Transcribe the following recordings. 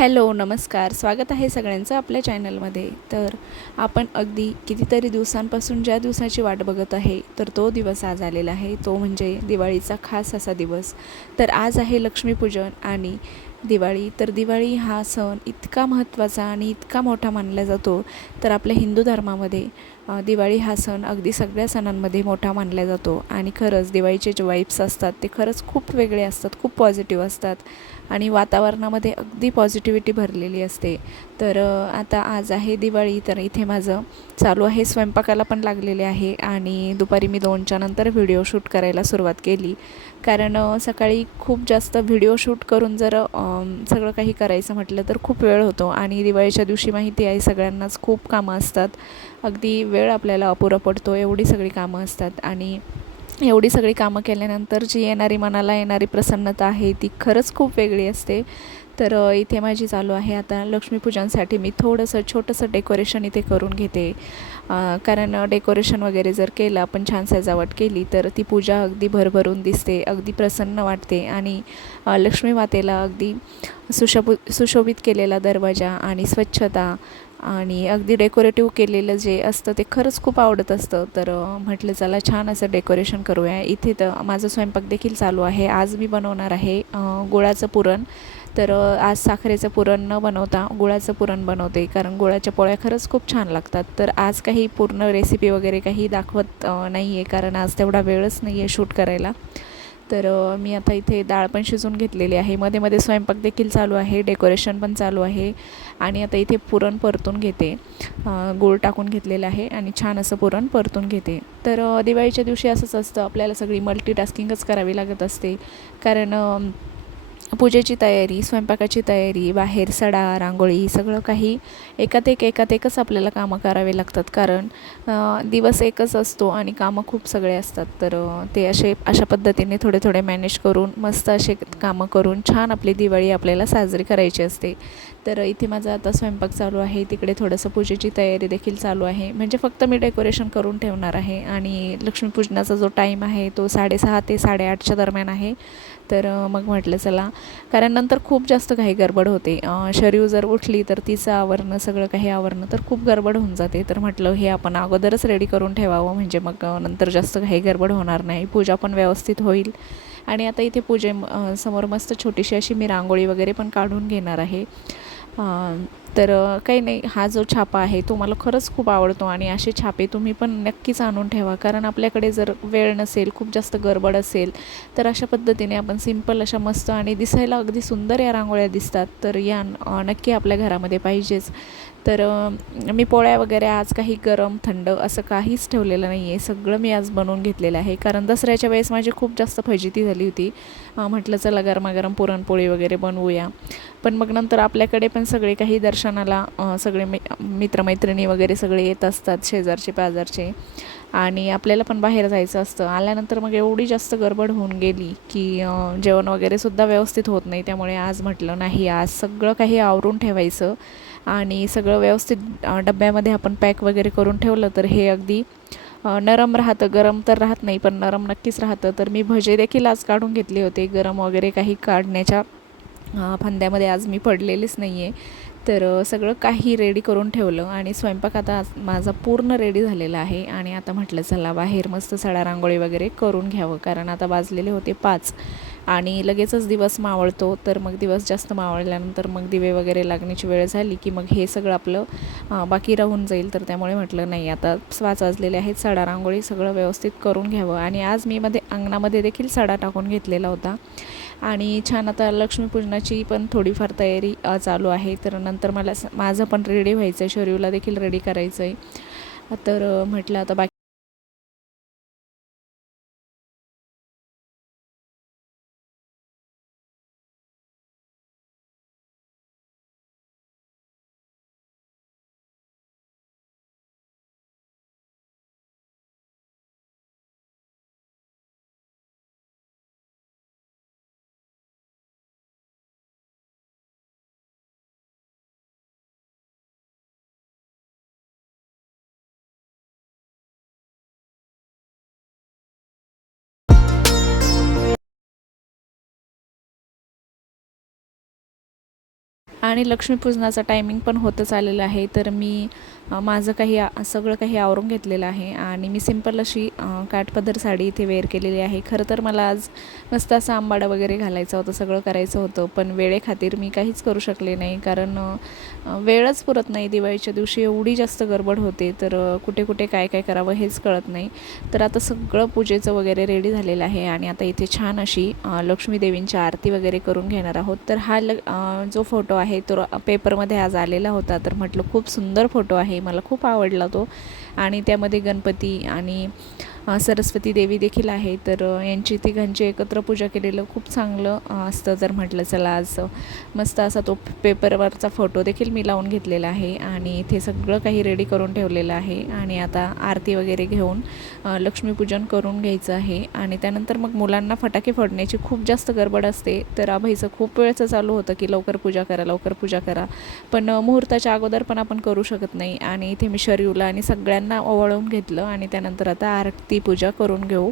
Hello नमस्कार. स्वागत आहे सगळ्यांचं आपल्या चॅनलमध्ये. तर आपण अगदी कितीतरी दिवसांपासून ज्या दिवसाची वाट बघत आहे तर तो दिवस आज आलेला आहे. तो म्हणजे दिवाळीचा खास असा दिवस. तर आज आहे लक्ष्मीपूजन आणि दिवाळी. तर दिवाळी हा सण इतका महत्त्वाचा आणि इतका मोठा मानला जातो. तर आपल्या हिंदू धर्मामध्ये दिवाळी हा सण अगदी सगळ्या सणांमध्ये मोठा मानला जातो. आणि खरंच दिवाळीचे जे वाईब्स असतात ते खरंच खूप वेगळे असतात खूप पॉझिटिव्ह असतात. आणि वातावरणामध्ये अगदी पॉझिटिव्हिटी भरलेली असते. तर आता आज आहे दिवाळी तर इथे माझं चालू आहे स्वयंपाकाला पण लागलेले आहे आणि दुपारी मी दोनच्या नंतर व्हिडिओ शूट करायला सुरुवात केली. कारण सकाळी खूप जास्त व्हिडिओ शूट करून जर सगळं काही करायचं म्हटलं तर खूप वेळ होतो आणि दिवाळीच्या दिवशी माहिती आहे सगळ्यांनाच खूप कामं असतात. अगदी वेळ आपल्याला अपुरा पडतो एवढी सगळी कामं असतात आणि एवढी सगळी कामं केल्यानंतर जी येणारी मनाला येणारी प्रसन्नता आहे ती खरंच खूप वेगळी असते. तर इथे माझी चालू आहे. आता लक्ष्मीपूजनसाठी मी थोडंसं छोटंसं डेकोरेशन इथे करून घेते. कारण डेकोरेशन वगैरे जर केलं आपण छान सजावट केली तर ती पूजा अगदी भरभरून दिसते अगदी प्रसन्न वाटते आणि लक्ष्मी मातेला अगदी सुशोभू सुशोभित केलेला दरवाजा आणि स्वच्छता आणि अगदी डेकोरेटिव्ह केलेलं जे असतं ते खरंच खूप आवडत असतं. तर म्हटलं चला छान असं डेकोरेशन करूया. इथे तर माझं स्वयंपाक देखील चालू आहे. आज मी बनवणार आहे गुळाचं पुरण. तर आज साखरेचं पुरण न बनवता गुळाचं पुरण बनवते. कारण गुळाच्या पोळ्या खरंच खूप छान लागतात. तर आज काही पूर्ण रेसिपी वगैरे काही दाखवत नाही आहे कारण आज तेवढा वेळच नाही आहे शूट करायला. तर मी आता इथे डाळ पण शिजवून घेतलेली आहे. मध्ये मध्ये स्वयंपाक देखील चालू आहे. डेकोरेशन पण चालू आहे. आणि आता इथे पुरण परतून घेते. गूळ टाकून घेतलेलं आहे आणि छान असं पुरण परतून घेते. तर दिवाळीच्या दिवशी असंच असतं. आपल्याला सगळी मल्टीटास्किंगच करावी लागत असते. कारण पूजेची तयारी स्वयंपाकाची तयारी बाहेर सडा रांगोळी सगळं काही एकात एक एकात एकच आपल्याला कामं करावे लागतात. कारण दिवस एकच असतो आणि कामं खूप सगळे असतात. तर ते असे अशा पद्धतीने थोडे थोडे मॅनेज करून मस्त असे कामं करून छान आपली दिवाळी आपल्याला साजरी करायची असते. तर इथे माझा आता स्वयंपाक चालू आहे. तिकडे थोडंसं पूजेची तयारी देखील चालू आहे. म्हणजे फक्त मी डेकोरेशन करून ठेवणार आहे. आणि लक्ष्मीपूजनाचा जो टाईम आहे तो साडेसहा ते साडेआठच्या दरम्यान आहे. तर मग म्हटलं चला. कारण नंतर खूप जास्त काही गडबड होते. शरीव जर उठली तर तिचं आवरणं सगळं काही आवरणं तर खूप गडबड होऊन जाते. तर म्हटलं हे आपण अगोदरच रेडी करून ठेवावं. म्हणजे मग नंतर जास्त काही गडबड होणार नाही. पूजा पण व्यवस्थित होईल. आणि आता इथे पूजे समोर मस्त छोटीशी अशी मी रांगोळी वगैरे पण काढून घेणार आहे. तर काही नाही हा जो छापा आहे तो मला खरंच खूप आवडतो आणि असे छापे तुम्ही पण नक्कीच आणून ठेवा. कारण आपल्याकडे जर वेळ नसेल खूप जास्त गडबड असेल तर अशा पद्धतीने आपण सिंपल अशा मस्त आणि दिसायला अगदी सुंदर या रांगोळ्या दिसतात. तर या नक्की आपल्या घरामध्ये पाहिजेच. तर मी पोळ्या वगैरे आज काही गरम थंड असं काहीच ठेवलेलं नाही आहे सगळं मी आज बनवून घेतलेलं आहे. कारण दसऱ्याच्या वेळेस माझी खूप जास्त फजिती झाली होती. म्हटलं चला गरमागरम पुरणपोळी वगैरे बनवूया. पण मग नंतर आपल्याकडे पण सगळे काही दर्शनाला सगळे मि मित्रमैत्रिणी वगैरे सगळे येत असतात शेजारचे पाजारचे. आणि आपल्याला पण बाहेर जायचं असतं. आल्यानंतर मग एवढी जास्त गडबड होऊन गेली की जेवण वगैरे सुद्धा व्यवस्थित होत नाही. त्यामुळे आज म्हटलं नाही आज सगळं काही आवरून ठेवायचं. आणि सगळं व्यवस्थित डब्यामध्ये आपण पॅक वगैरे करून ठेवलं तर हे अगदी नरम राहतं. गरम तर राहत नाही पण नरम नक्कीच राहतं. तर मी भजे देखील आज काढून घेतले होते. गरम वगैरे काही काढण्याच्या फांद्यामध्ये आज मी पडलेलीच नाही आहे तर सगळं काही रेडी करून ठेवलं आणि स्वयंपाक आता आज माझा पूर्ण रेडी झालेला आहे. आणि आता म्हटलं चला बाहेर मस्त सडा रांगोळी वगैरे करून घ्यावं. कारण आता वाजलेले होते पाच. आणि लगेचच दिवस मावळतो तर मग दिवस जास्त मावळल्यानंतर मग दिवे वगैरे लागण्याची वेळ झाली की मग हे सगळं आपलं बाकी राहून जाईल. तर त्यामुळे म्हटलं नाही आता पाच वाजलेले आहेत सडा रांगोळी सगळं व्यवस्थित करून घ्यावं. आणि आज मी मध्ये अंगणामध्ये देखील सडा टाकून घेतलेला होता. आणि छान आता लक्ष्मीपूजनाची पण थोडीफार तयारी चालू आहे. तर नंतर मला माझं पण रेडी व्हायचं आहे शरीरला देखील रेडी करायचं आहे तर म्हटलं आता बाकी आणि लक्ष्मीपूजनाचा टायमिंग पण होतच आलेलं आहे. तर मी माझं काही सगळं काही आवरून घेतलेलं आहे आणि मी सिंपल अशी काठपदर साडी इथे वेअर केलेली आहे. खरं तर मला आज मस्त असा आंबाडा वगैरे घालायचा होता सगळं करायचं होतं पण वेळेखातीर मी काहीच करू शकले नाही. कारण वेळच पुरत नाही दिवाळीच्या दिवशी. एवढी जास्त गडबड होते तर कुठे कुठे काय काय करावं हेच कळत नाही. तर आता सगळं पूजेचं वगैरे रेडी झालेलं आहे आणि आता इथे छान अशी लक्ष्मीदेवींची लक्ष्मी देवींची आरती वगैरे करून घेणार आहोत. तर हा ल जो फोटो आहे तो पेपरमध्ये आज आलेला होता. तर म्हटलं खूप सुंदर फोटो आहे मला खूप आवडला तो. आणि त्यामध्ये गणपती आणि सरस्वती देवी देखील आहे. तर यांची तिघांची एकत्र पूजा केलेलं खूप चांगलं असतं जर म्हटलं चला आज मस्त असा तो पेपरवरचा फोटो देखील मी लावून घेतलेला आहे आणि इथे सगळं काही रेडी करून ठेवलेलं आहे आणि आता आरती वगैरे घेऊन लक्ष्मीपूजन करून घ्यायचं आहे आणि त्यानंतर मग मुलांना फटाके फोडण्याची खूप जास्त गडबड असते. तर अभयचं खूप वेळचं चालू होतं की लवकर पूजा करा लवकर पूजा करा. पण मुहूर्ताच्या अगोदर पण आपण करू शकत नाही आणि इथे मी शरीवला आणि सगळ्यांना ओवाळून घेतलं आणि त्यानंतर आता आरती पूजा करून घेऊ.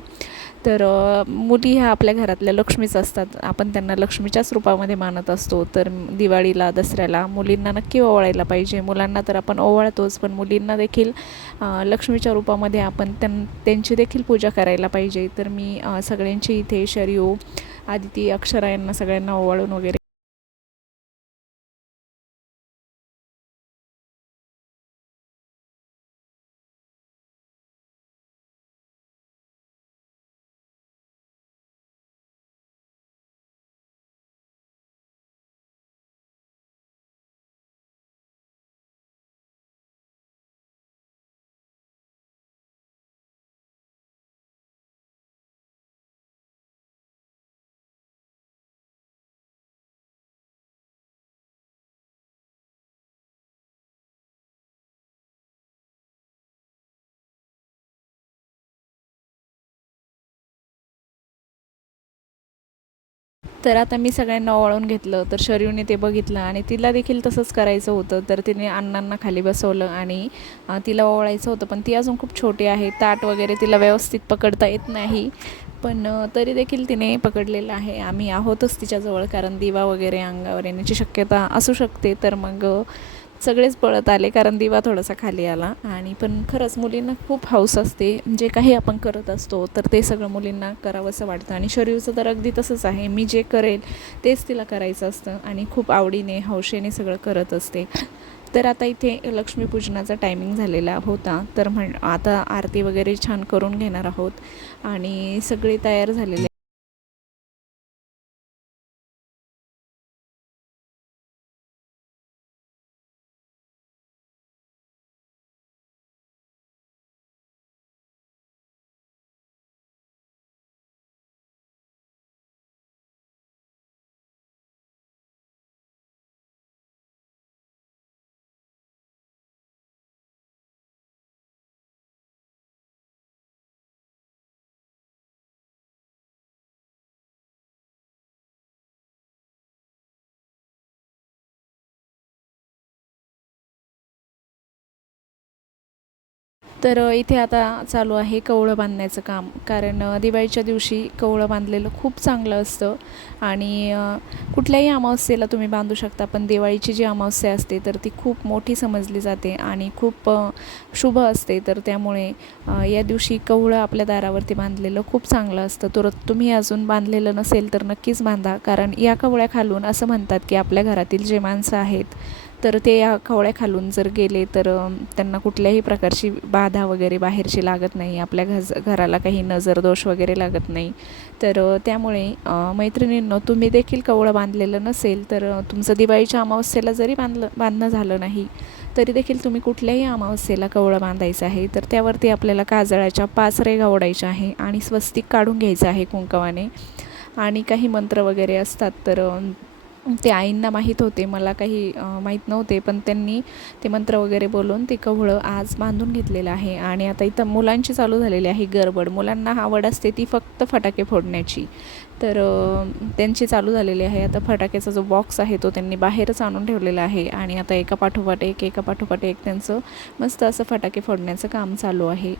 तर मुली ह्या आपल्या घरातल्या लक्ष्मीच असतात. आपण त्यांना लक्ष्मीच्याच रूपामध्ये मानत असतो. तर दिवाळीला दसऱ्याला मुलींना नक्की ओवाळायला पाहिजे. मुलांना तर आपण ओवाळतोच पण मुलींना देखील लक्ष्मीच्या रूपामध्ये आपण त्यां त्यांची देखील पूजा करायला पाहिजे. तर मी सगळ्यांची इथे शरीव आदिती अक्षरा यांना सगळ्यांना ओवाळून वगैरे तर आता मी सगळ्यांना ओवाळून घेतलं तर शरीरने ते बघितलं आणि तिला देखील तसंच करायचं होतं. तर तिने अण्णांना खाली बसवलं आणि तिला ओवाळायचं होतं. पण ती अजून खूप छोटी आहे. ताट वगैरे तिला व्यवस्थित पकडता येत नाही. पण तरी देखील तिने पकडलेलं आहे. आम्ही आहोतच तिच्याजवळ कारण दिवा वगैरे अंगावर येण्याची शक्यता असू शकते. तर मग सगळेच पळत आले कारण दिवा थोडासा खाली आला. आणि पण खरंच मुलींना खूप हौस असते. जे काही आपण करत असतो तर ते सगळं मुलींना करावंसं वाटतं. आणि शरीरचं तर अगदी तसंच आहे. मी जे करेल तेच तिला करायचं असतं. आणि खूप आवडीने हौशेने सगळं करत असते. तर आता इथे लक्ष्मीपूजनाचा टायमिंग झालेला होता. तर म्हण आता आरती वगैरे छान करून घेणार आहोत. आणि सगळे तयार झालेले तर इथे आता चालू आहे कवळं बांधण्याचं काम. कारण दिवाळीच्या दिवशी कवळं बांधलेलं खूप चांगलं असतं. आणि कुठल्याही अमावस्येला तुम्ही बांधू शकता पण दिवाळीची जी अमावस्या असते तर ती खूप मोठी समजली जाते आणि खूप शुभ असते. तर त्यामुळे या दिवशी कवळं आपल्या दारावरती बांधलेलं खूप चांगलं असतं. तर तुम्ही अजून बांधलेलं नसेल तर नक्कीच बांधा. कारण या कवळ्या खालून असं म्हणतात की आपल्या घरातील जे माणसं आहेत तर ते या कवळ्या खालून जर गेले तर त्यांना कुठल्याही प्रकारची बाधा वगैरे बाहेरची लागत नाही. आपल्या घज घराला काही नजर दोष वगैरे लागत नाही. तर त्यामुळे मैत्रिणींनो तुम्ही देखील कवळं बांधलेलं नसेल तर तुमचं दिवाळीच्या अमावस्येला जरी बांधलं बांधणं झालं नाही तरी देखील तुम्ही कुठल्याही अमावस्येला कवळं बांधायचं आहे. तर त्यावरती आपल्याला काजळाच्या पाच रेघा ओढायच्या आहे आणि स्वस्तिक काढून घ्यायचं आहे कुंकवाने. आणि काही मंत्र वगैरे असतात तर ते आईंना माहीत होते मला काही माहीत नव्हते पण त्यांनी ते मंत्र वगैरे बोलून ते कवळं आज बांधून घेतलेलं आहे. आणि आता इथं मुलांची चालू झालेली आहे गडबड. मुलांना आवड असते ती फक्त फटाके फोडण्याची. तर त्यांची चालू झालेली आहे. आता फटाक्याचा जो बॉक्स आहे तो त्यांनी बाहेरच आणून ठेवलेला आहे. आणि आता एका पाठोपाठ एक एका पाठोपाठ एक त्यांचं मस्त असं फटाके फोडण्याचं काम चालू आहे.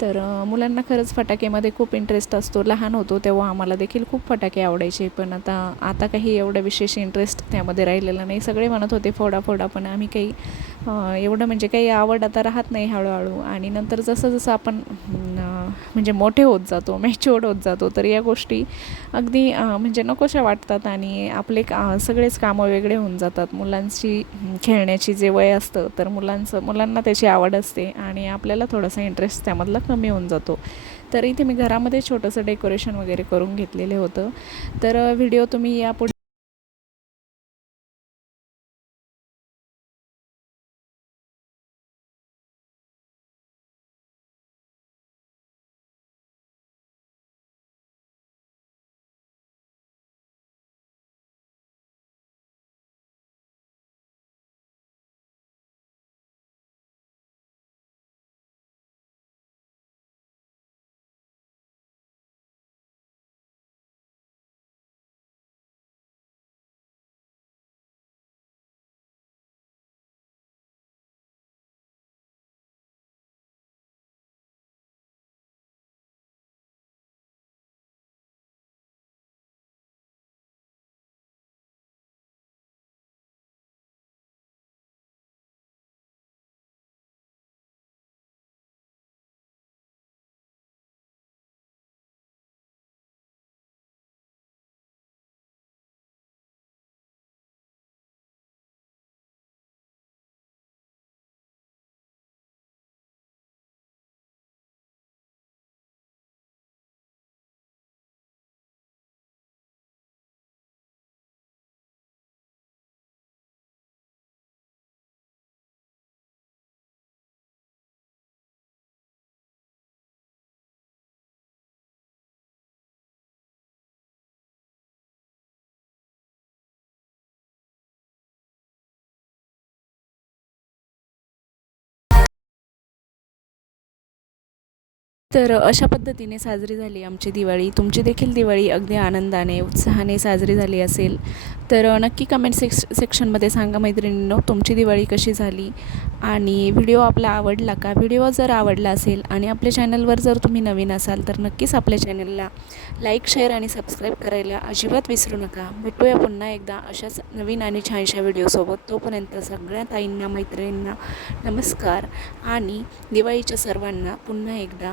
तर मुलांना खरंच फटाकेमध्ये खूप इंटरेस्ट असतो. लहान होतो तेव्हा आम्हाला देखील खूप फटाके आवडायचे. पण आता आता काही एवढं विशेष इंट इंटरेस्ट त्यामध्ये राहिलेला नाही. सगळे म्हणत होते फोडा फोडा. पण आम्ही काही एवढं म्हणजे काही आवड आता राहत नाही हळूहळू. आणि नंतर जसं जसं आपण म्हणजे मोठे होत जातो मॅच्युअर्ड होत जातो तर या गोष्टी अगदी म्हणजे नकोशा वाटतात. आणि आपले का सगळेच कामं वेगळे होऊन जातात. मुलांची खेळण्याची जे वय असतं तर मुलांचं मुलांना त्याची आवड असते आणि आपल्याला थोडासा इंटरेस्ट त्यामधला कमी होऊन जातो. तर इथे मी घरामध्ये छोटंसं डेकोरेशन वगैरे करून घेतलेलं होतं. तर व्हिडिओ तुम्ही यापुढे तर अशा पद्धतीने साजरी झाली आमची दिवाळी. तुमची देखील दिवाळी अगदी आनंदाने उत्साहाने साजरी झाली असेल. तर नक्की कमेंट सेक्स सेक्शनमध्ये सांगा मैत्रिणींनो तुमची दिवाळी कशी झाली? आणि व्हिडिओ आपला आवडला का? व्हिडिओ जर आवडला असेल आणि आपल्या चॅनलवर जर तुम्ही नवीन असाल तर नक्कीच आपल्या चॅनलला लाईक शेअर आणि सबस्क्राईब करायला अजिबात विसरू नका. भेटूया पुन्हा एकदा अशाच नवीन आणि छानशा व्हिडिओसोबत तोपर्यंत सगळ्या ताईंना मैत्रिणींना नमस्कार. आणि दिवाळीच्या सर्वांना पुन्हा एकदा